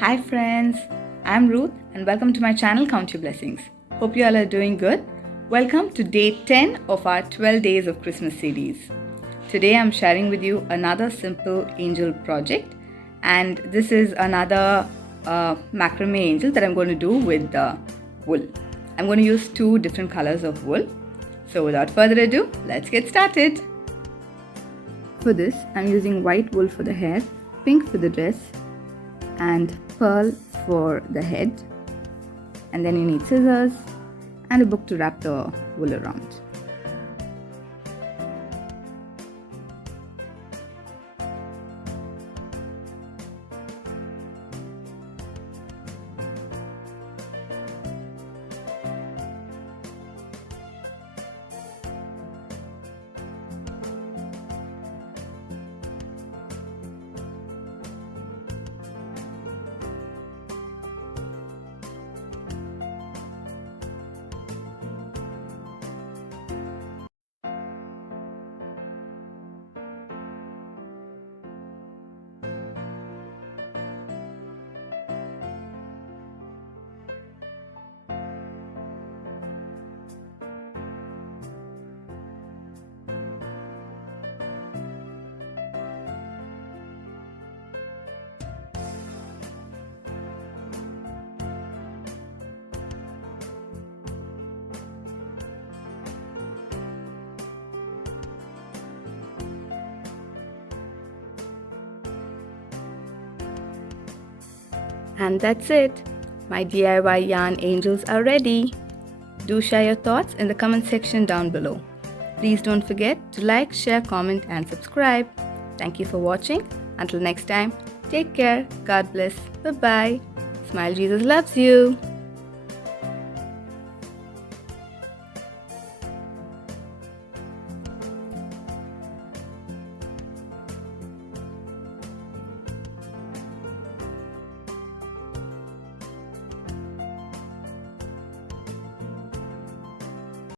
Hi friends, I'm Ruth and welcome to my channel Count Your Blessings. Hope you all are doing good. Welcome to day 10 of our 12 days of Christmas series. Today I'm sharing with you another simple angel project, and this is another macrame angel that I'm going to do with wool. I'm going to use two different colors of wool. So without further ado, let's get started. For this, I'm using white wool for the hair, pink for the dress, and pearl for the head. And then you need scissors and a book to wrap the wool around. And that's it. My DIY yarn angels are ready. Do share your thoughts in the comment section down below. Please don't forget to like, share, comment and subscribe. Thank you for watching. Until next time, take care. God bless. Bye-bye. Smile Jesus loves you.